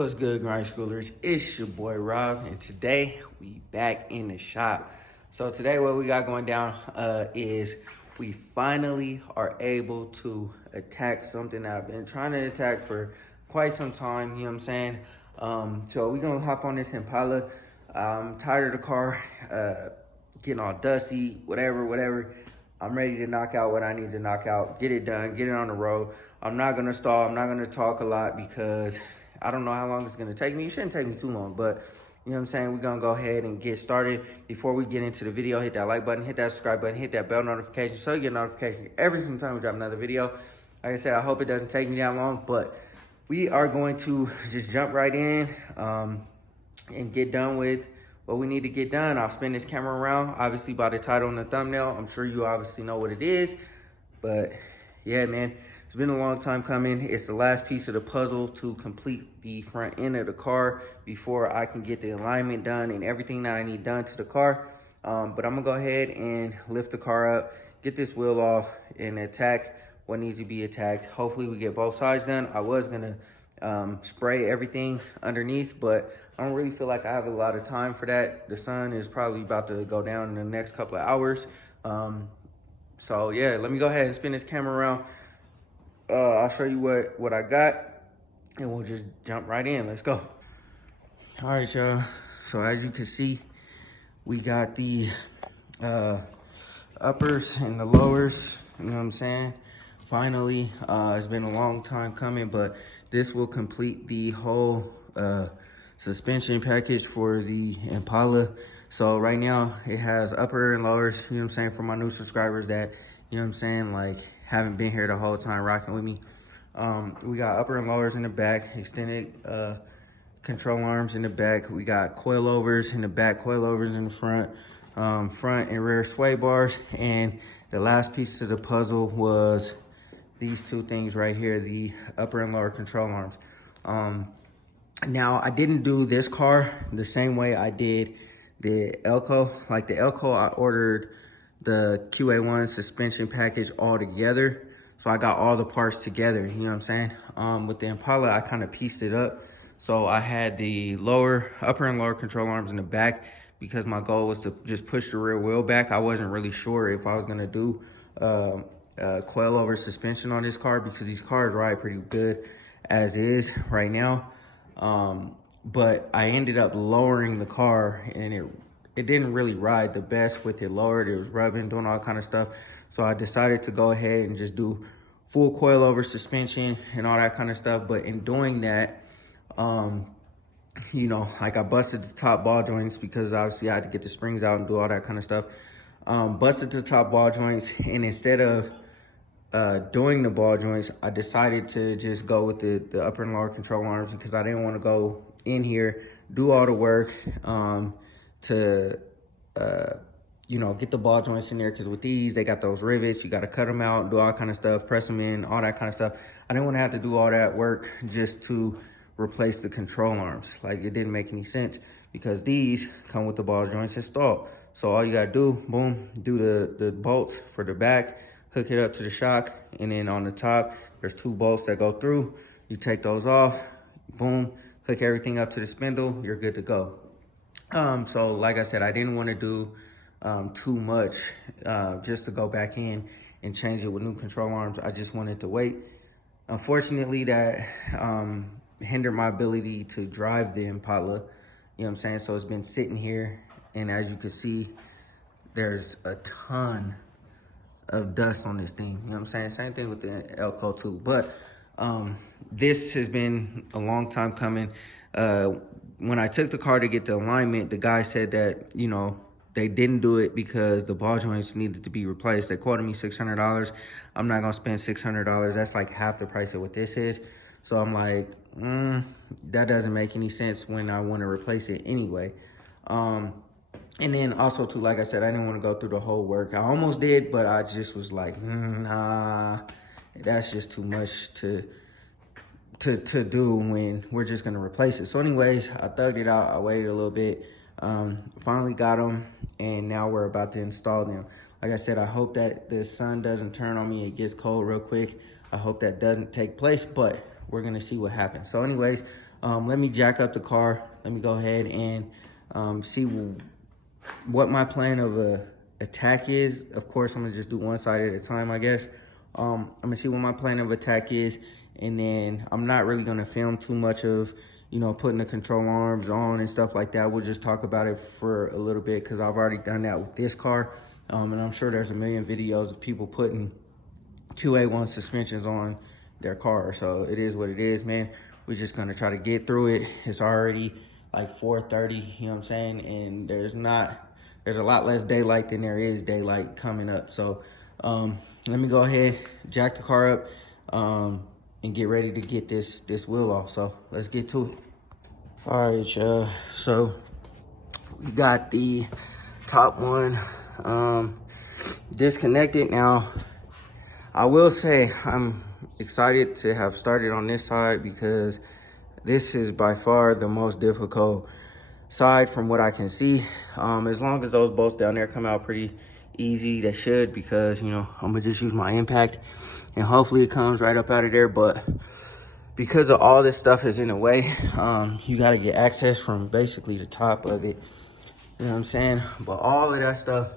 What's good, grind schoolers? It's your boy Rob, and today we back in the shop. So today what we got going down is we finally are able to attack something that I've been trying to attack for quite some time, you know what I'm saying? So we're gonna hop on this Impala. I'm tired of the car, getting all dusty, whatever. I'm ready to knock out what I need to knock out, get it done, get it on the road. I'm not gonna stall, I'm not gonna talk a lot because I don't know how long it's gonna take me. It shouldn't take me too long, but you know what I'm saying? We're gonna go ahead and get started. Before we get into the video, hit that like button, hit that subscribe button, hit that bell notification so you get notifications every single time we drop another video. Like I said, I hope it doesn't take me that long, but we are going to just jump right in and get done with what we need to get done. I'll spin this camera around, obviously by the title and the thumbnail. I'm sure you obviously know what it is, but yeah, man. It's been a long time coming. It's the last piece of the puzzle to complete the front end of the car before I can get the alignment done and everything that I need done to the car. But I'm gonna go ahead and lift the car up, get this wheel off, and attack what needs to be attacked. Hopefully we get both sides done. I was gonna spray everything underneath, but I don't really feel like I have a lot of time for that. The sun is probably about to go down in the next couple of hours. So yeah, let me go ahead and spin this camera around. I'll show you what I got, and we'll just jump right in. Let's go. All right, y'all. So as you can see, we got the uppers and the lowers, you know what I'm saying? Finally, it's been a long time coming, but this will complete the whole suspension package for the Impala. So right now it has upper and lowers, you know what I'm saying, for my new subscribers that, you know what I'm saying, like haven't been here the whole time rocking with me. We got upper and lowers in the back, extended control arms in the back. We got coilovers in the back, coilovers in the front, front and rear sway bars. And the last piece of the puzzle was these two things right here, the upper and lower control arms. Now I didn't do this car the same way I did the Elko. Like the Elko, I ordered the QA1 suspension package all together. So I got all the parts together, you know what I'm saying? With the Impala, I kind of pieced it up. So I had the upper and lower control arms in the back because my goal was to just push the rear wheel back. I wasn't really sure if I was gonna do coilover suspension on this car because these cars ride pretty good as is right now. But I ended up lowering the car and it didn't really ride the best with it lowered. It was rubbing, doing all kind of stuff. So I decided to go ahead and just do full coilover suspension and all that kind of stuff. But in doing that, you know, like I busted the top ball joints because obviously I had to get the springs out and do all that kind of stuff. Busted the top ball joints, and instead of doing the ball joints, I decided to just go with the upper and lower control arms because I didn't want to go in here, do all the work, to you know, get the ball joints in there, because with these they got those rivets, you got to cut them out, do all kind of stuff, press them in, all that kind of stuff. I didn't want to have to do all that work just to replace the control arms. Like, it didn't make any sense because these come with the ball joints installed. So all you gotta do, boom, do the bolts for the back, hook it up to the shock, and then on the top there's two bolts that go through. You take those off, boom, hook everything up to the spindle, you're good to go. So like I said, I didn't want to do too much just to go back in and change it with new control arms. I just wanted to wait. Unfortunately, that hindered my ability to drive the Impala, you know what I'm saying? So it's been sitting here, and as you can see, there's a ton of dust on this thing, you know what I'm saying? Same thing with the Elko too, but this has been a long time coming. When I took the car to get the alignment, the guy said that, you know, they didn't do it because the ball joints needed to be replaced. They quoted me $600. I'm not gonna spend $600. That's like half the price of what this is. So I'm like, that doesn't make any sense when I want to replace it anyway. And then also too, like I said, I didn't want to go through the whole work. I almost did, but I just was like, nah, that's just too much to do when we're just gonna replace it. So anyways, I thugged it out. I waited a little bit, finally got them, and now we're about to install them. Like I said, I hope that the sun doesn't turn on me. It gets cold real quick. I hope that doesn't take place, but we're gonna see what happens. So anyways, Let me jack up the car. Let me go ahead and see what my plan of attack is. Of course, I'm gonna just do one side at a time, I guess. I'm gonna see what my plan of attack is, and then I'm not really gonna film too much of, you know, putting the control arms on and stuff like that. We'll just talk about it for a little bit because I've already done that with this car. And I'm sure there's a million videos of people putting QA1 suspensions on their car. So it is what it is, man. We're just gonna try to get through it. It's already like 4:30, you know what I'm saying? And there's a lot less daylight than there is daylight coming up. So let me go ahead, jack the car up, and get ready to get this wheel off. So let's get to it. All right, y'all. So we got the top one disconnected. Now, I will say I'm excited to have started on this side because this is by far the most difficult side from what I can see. As long as those bolts down there come out pretty easy, they should, because, you know, I'm gonna just use my impact and hopefully it comes right up out of there. But because of all this stuff is in the way, you got to get access from basically the top of it, you know what I'm saying? But all of that stuff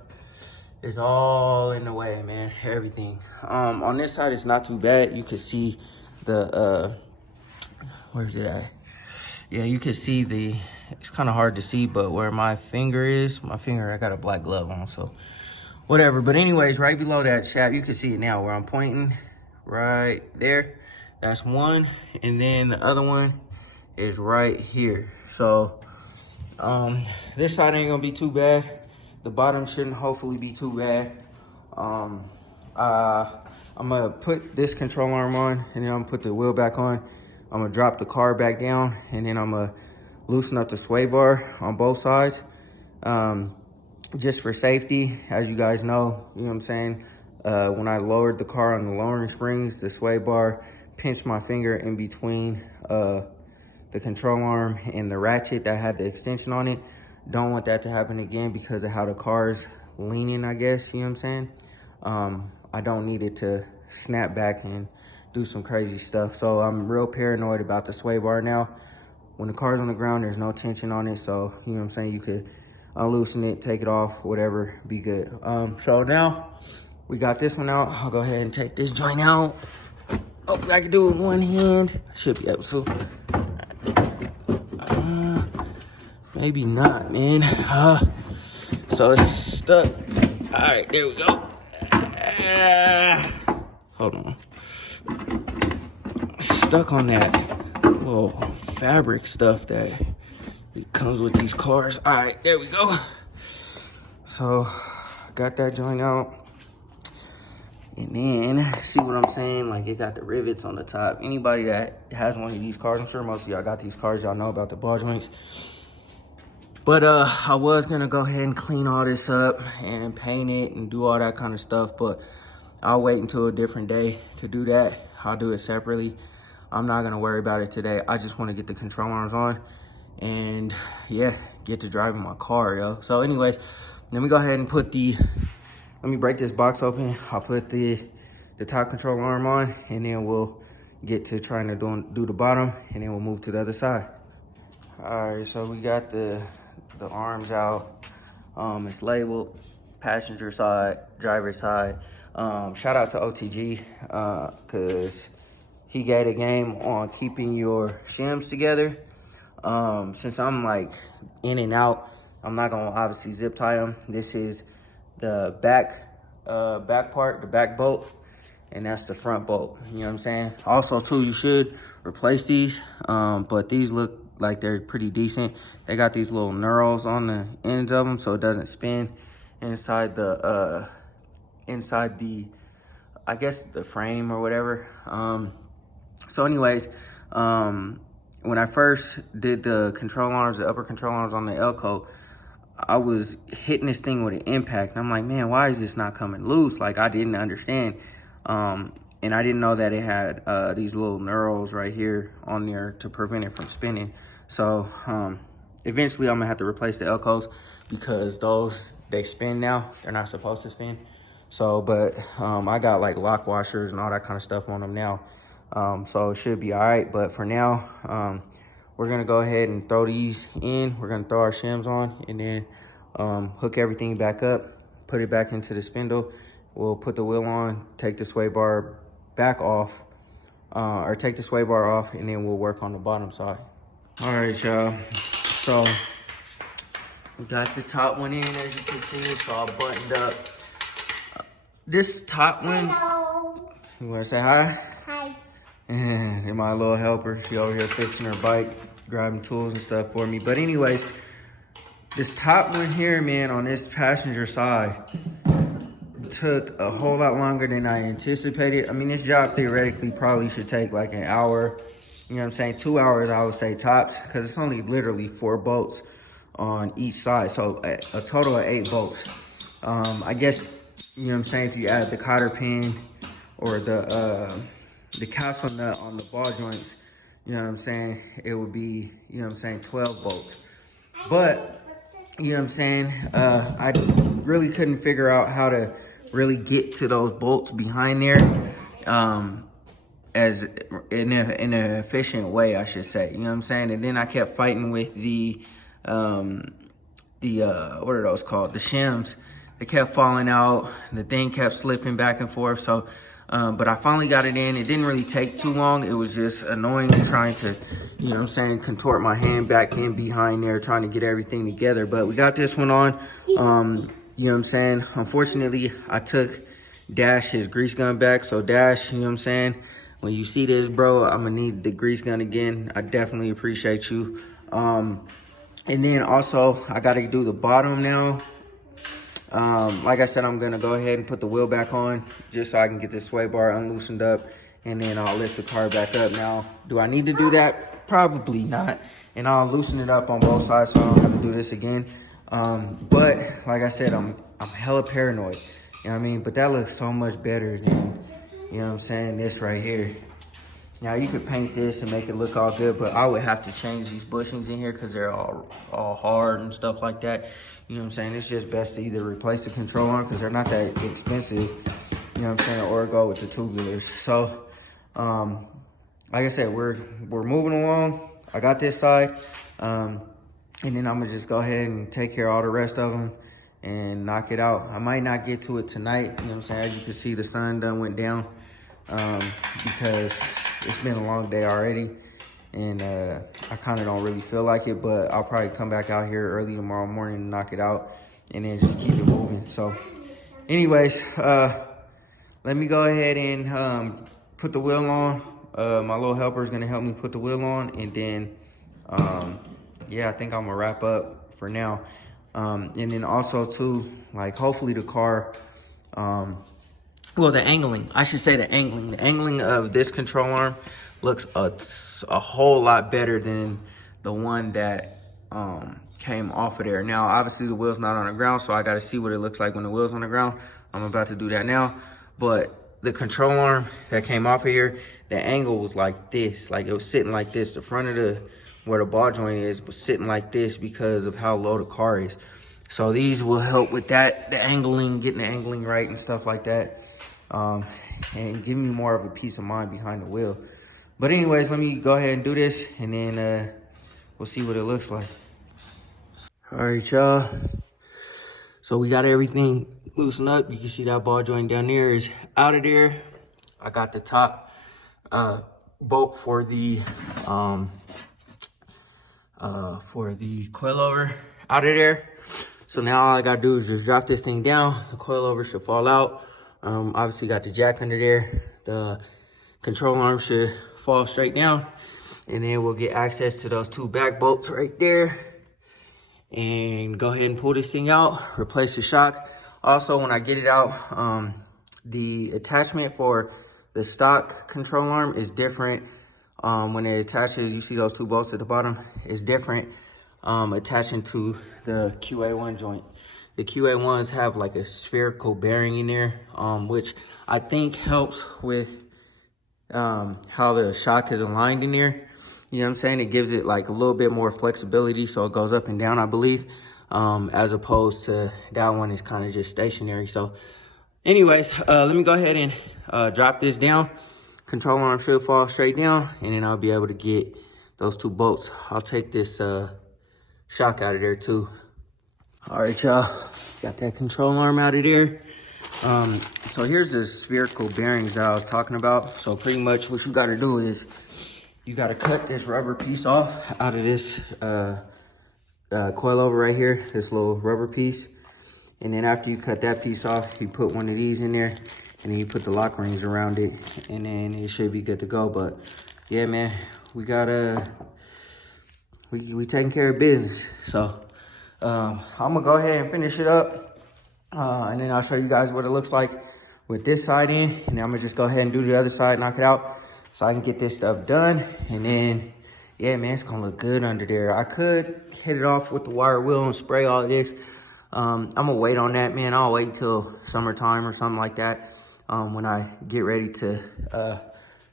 is all in the way, man. Everything on this side is not too bad. You can see the where's it at? Yeah, you can see the, it's kind of hard to see, but where my finger is, I got a black glove on, so whatever. But anyways, right below that shaft, you can see it now where I'm pointing right there. That's one, and then the other one is right here. So this side ain't gonna be too bad. The bottom shouldn't hopefully be too bad. I'm gonna put this control arm on, and then I'm gonna put the wheel back on. I'm gonna drop the car back down, and then I'm gonna loosen up the sway bar on both sides, just for safety. As you guys know, you know what I'm saying? When I lowered the car on the lowering springs, the sway bar pinched my finger in between the control arm and the ratchet that had the extension on it. Don't want that to happen again because of how the car's leaning, I guess, you know what I'm saying? I don't need it to snap back and do some crazy stuff. So I'm real paranoid about the sway bar now. When the car's on the ground, there's no tension on it. So, you know what I'm saying? You could unloosen it, take it off, whatever, be good. So now we got this one out. I'll go ahead and take this joint out. Oh, I can do it with one hand. Should be able to. Maybe not, man. So it's stuck. All right, there we go. Hold on. Stuck on that little fabric stuff that it comes with these cars. All right, there we go. So got that joint out. And then, see what I'm saying? Like, it got the rivets on the top. Anybody that has one of these cars, I'm sure most of y'all got these cars, y'all know about the ball joints. But I was gonna go ahead and clean all this up and paint it and do all that kind of stuff, but I'll wait until a different day to do that. I'll do it separately. I'm not gonna worry about it today. I just wanna get the control arms on and yeah, get to driving my car, yo. So anyways, let me go ahead and put let me break this box open. I'll put the top control arm on, and then we'll get to trying to do the bottom, and then we'll move to the other side. All right, so we got the arms out. It's labeled passenger side, driver side. Shout out to OTG, cause he gave a game on keeping your shims together. Since I'm like in and out, I'm not gonna obviously zip tie them. This is the back part, the back bolt, and that's the front bolt, you know what I'm saying? Also too, you should replace these, but these look like they're pretty decent. They got these little knurls on the ends of them so it doesn't spin inside the I guess the frame or whatever. So anyways, when I first did the control arms, the upper control arms on the Elko, I was hitting this thing with an impact. And I'm like, man, why is this not coming loose? Like, I didn't understand. And I didn't know that it had these little knurls right here on there to prevent it from spinning. So eventually I'm gonna have to replace the Elkos because those, they spin now. They're not supposed to spin. So, but I got like lock washers and all that kind of stuff on them now. So it should be all right. But for now, we're gonna go ahead and throw these in. We're gonna throw our shims on and then hook everything back up, put it back into the spindle. We'll put the wheel on, take the sway bar back off, or take the sway bar off, and then we'll work on the bottom side. All right, y'all. So we got the top one in, as you can see. It's all buttoned up. This top one. Hello. You wanna say hi? Hi. And my little helper, she over here fixing her bike, grabbing tools and stuff for me. But anyways, this top one here, man, on this passenger side, took a whole lot longer than I anticipated. I mean, this job theoretically probably should take like an hour. You know what I'm saying? 2 hours, I would say tops, because it's only literally 4 bolts on each side. So a total of 8 bolts. I guess, you know what I'm saying, if you add the cotter pin or the capsule nut on the ball joints, you know what I'm saying, it would be, you know what I'm saying, 12 bolts. But, you know what I'm saying, I really couldn't figure out how to really get to those bolts behind there as in an efficient way, I should say. You know what I'm saying? And then I kept fighting with the what are those called? The shims. They kept falling out. The thing kept slipping back and forth. So, but I finally got it in. It didn't really take too long. It was just annoying trying to, you know what I'm saying, contort my hand back in behind there, trying to get everything together. But we got this one on. You know what I'm saying? Unfortunately, I took Dash his grease gun back. So Dash, you know what I'm saying? When you see this, bro, I'm gonna need the grease gun again. I definitely appreciate you. And then also, I gotta do the bottom now. Like I said, I'm gonna go ahead and put the wheel back on just so I can get this sway bar unloosened up, and then I'll lift the car back up. Now, do I need to do that? Probably not. And I'll loosen it up on both sides so I don't have to do this again. But like I said, I'm hella paranoid. You know what I mean? But that looks so much better than, you know what I'm saying, this right here. Now you could paint this and make it look all good, but I would have to change these bushings in here because they're all hard and stuff like that. You know what I'm saying? It's just best to either replace the control arm because they're not that expensive, you know what I'm saying, or go with the tubulars. So, like I said, we're moving along. I got this side, and then I'm gonna just go ahead and take care of all the rest of them and knock it out. I might not get to it tonight, you know what I'm saying? As you can see, the sun done went down because it's been a long day already, and I kind of don't really feel like it, but I'll probably come back out here early tomorrow morning and knock it out and then just keep it moving. So anyways, let me go ahead and put the wheel on. My little helper is gonna help me put the wheel on, and then yeah, I think I'm gonna wrap up for now. And then also too, like, hopefully the car, well, the angling, I should say the angling of this control arm looks a whole lot better than the one that came off of there. Now, obviously the wheel's not on the ground, so I gotta see what it looks like when the wheel's on the ground. I'm about to do that now. But the control arm that came off of here, the angle was like this, like it was sitting like this. The front of the, where the ball joint is, was sitting like this because of how low the car is. So these will help with that, the angling, getting the angling right and stuff like that. And give me more of a peace of mind behind the wheel. But anyways, let me go ahead and do this, and then we'll see what it looks like. All right, y'all. So we got everything loosened up. You can see that ball joint down there is out of there. I got the top bolt for the coilover out of there. So now all I gotta do is just drop this thing down. The coilover should fall out. Obviously got the jack under there. The control arm should fall straight down. And then we'll get access to those 2 back bolts right there. And go ahead and pull this thing out, replace the shock. Also, when I get it out, the attachment for the stock control arm is different. When it attaches, you see those 2 bolts at the bottom, is different attaching to the QA1 joint. The QA1s have like a spherical bearing in there, which I think helps with how the shock is aligned in there. You know what I'm saying? It gives it like a little bit more flexibility, so it goes up and down, I believe, as opposed to that one is kind of just stationary. So anyways, let me go ahead and drop this down. Control arm should fall straight down, and then I'll be able to get those 2 bolts. I'll take this shock out of there too. All right, y'all, got that control arm out of there. So here's the spherical bearings that I was talking about. So pretty much what you gotta do is you gotta cut this rubber piece off out of this coilover right here, this little rubber piece. And then after you cut that piece off, you put one of these in there, and then you put the lock rings around it, and then it should be good to go. But yeah, man, we gotta, we taking care of business. So I'm gonna go ahead and finish it up, and then I'll show you guys what it looks like with this side in, and then I'm gonna just go ahead and do the other side, knock it out, so I can get this stuff done. And then, yeah, man, it's gonna look good under there. I could hit it off with the wire wheel and spray all of this. I'm gonna wait on that, man. I'll wait till summertime or something like that, when I get ready to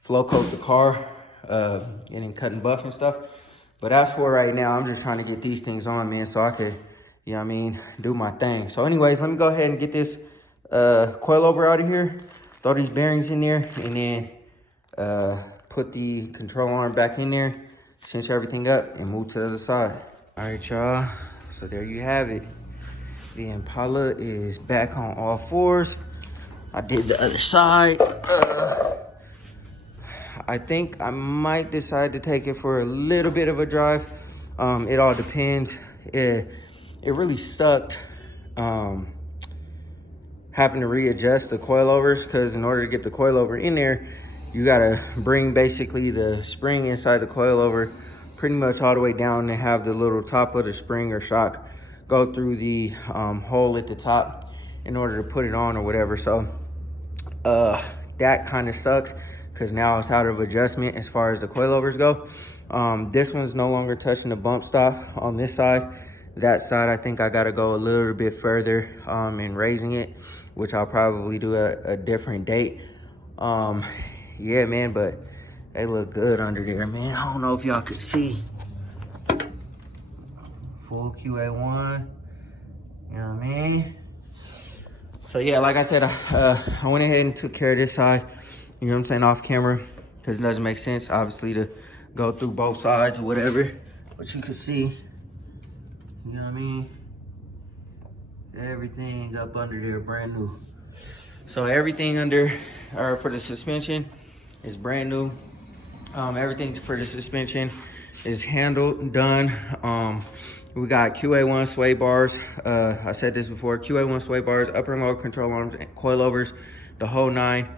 flow coat the car, and then cut and buff and stuff. But as for right now, I'm just trying to get these things on, man, so I could, you know what I mean, do my thing. So anyways, let me go ahead and get this coilover out of here, throw these bearings in there, and then put the control arm back in there, cinch everything up, and move to the other side. All right, y'all, so there you have it. The Impala is back on all 4s. I did the other side. I think I might decide to take it for a little bit of a drive. It all depends. It really sucked having to readjust the coilovers, because in order to get the coilover in there, you gotta bring basically the spring inside the coilover pretty much all the way down and have the little top of the spring or shock go through the hole at the top in order to put it on or whatever. So that kind of sucks, because now it's out of adjustment as far as the coilovers go. This one's no longer touching the bump stop on this side. That side, I think I gotta go a little bit further in raising it, which I'll probably do a different date. Yeah, man, but they look good under there, man. I don't know if y'all could see. Full QA1, you know what I mean? So yeah, like I said, I went ahead and took care of this side, you know what I'm saying, off camera, because it doesn't make sense, obviously, to go through both sides or whatever. But you can see, you know what I mean? Everything up under there, brand new. So everything under, or for the suspension, is brand new. Everything for the suspension is handled, done. We got QA1 sway bars. I said this before, QA1 sway bars, upper and lower control arms, coilovers, the whole 9.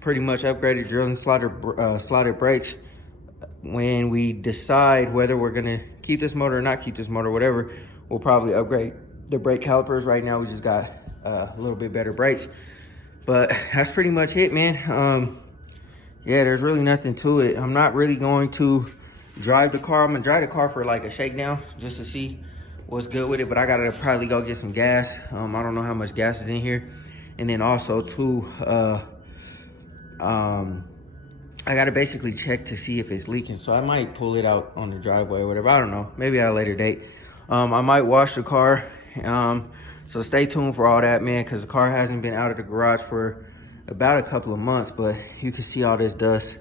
Pretty much upgraded drilling slotted brakes. When we decide whether we're gonna keep this motor or not keep this motor, whatever, we'll probably upgrade the brake calipers. Right now, we just got a little bit better brakes. But that's pretty much it, man. Yeah, there's really nothing to it. I'm not really going to drive the car. I'm gonna drive the car for like a shakedown just to see what's good with it, but I gotta probably go get some gas. I don't know how much gas is in here. And then also too, I gotta basically check to see if it's leaking. So I might pull it out on the driveway or whatever. I don't know, maybe at a later date. I might wash the car. So stay tuned for all that, man, because the car hasn't been out of the garage for about a couple of months, but you can see all this dust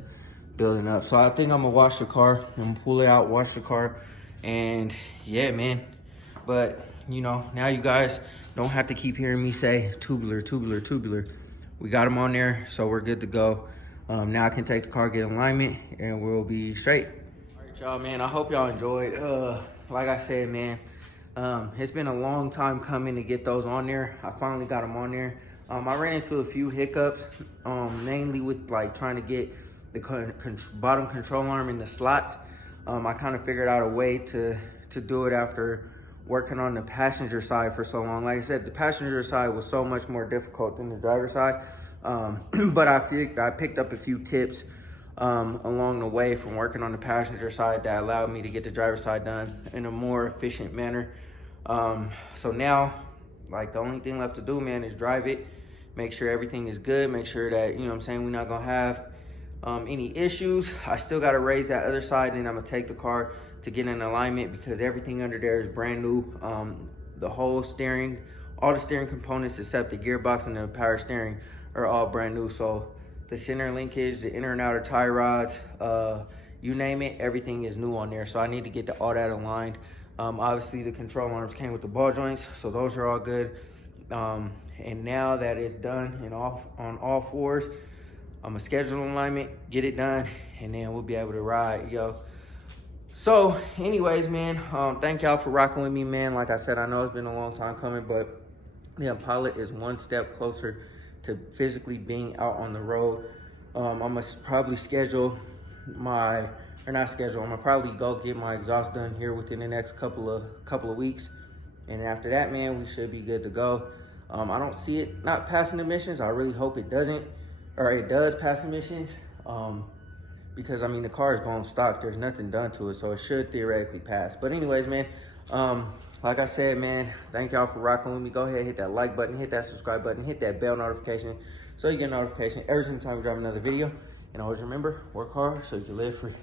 building up. So I think I'm gonna wash the car and pull it out, wash the car, and yeah, man. But you know, now you guys don't have to keep hearing me say tubular, tubular, tubular. We got them on there, so we're good to go. Now I can take the car, get alignment, and we'll be straight. All right, y'all, man, I hope y'all enjoyed. Like I said, man, it's been a long time coming to get those on there. I finally got them on there. I ran into a few hiccups, mainly with like trying to get the bottom control arm in the slots. I kind of figured out a way to do it after working on the passenger side for so long. Like I said, the passenger side was so much more difficult than the driver's side. But I picked up a few tips along the way from working on the passenger side that allowed me to get the driver's side done in a more efficient manner. So now, like, the only thing left to do, man, is drive it, make sure everything is good, make sure that, you know what I'm saying, we're not gonna have any issues. I still gotta raise that other side, and then I'm gonna take the car to get in alignment because everything under there is brand new. The whole steering, all the steering components except the gearbox and the power steering are all brand new. So the center linkage, the inner and outer tie rods, you name it, everything is new on there. So I need to get all that aligned. Obviously the control arms came with the ball joints, so those are all good. And now that it's done and off on all fours, I'm gonna schedule alignment, get it done, and then we'll be able to ride, yo. So anyways, man, thank y'all for rocking with me, man. Like I said, I know it's been a long time coming, but the Impala is one step closer to physically being out on the road. I'm gonna probably schedule I'm gonna probably go get my exhaust done here within the next couple of weeks. And after that, man, we should be good to go. I don't see it not passing emissions. I really hope it doesn't, or it does pass emissions. Because I mean, the car is going stock. There's nothing done to it, so it should theoretically pass. But anyways, man, like I said, man, thank y'all for rocking with me. Go ahead, hit that like button, hit that subscribe button, hit that bell notification so you get a notification every single time we drop another video. And always remember, work hard so you can live free.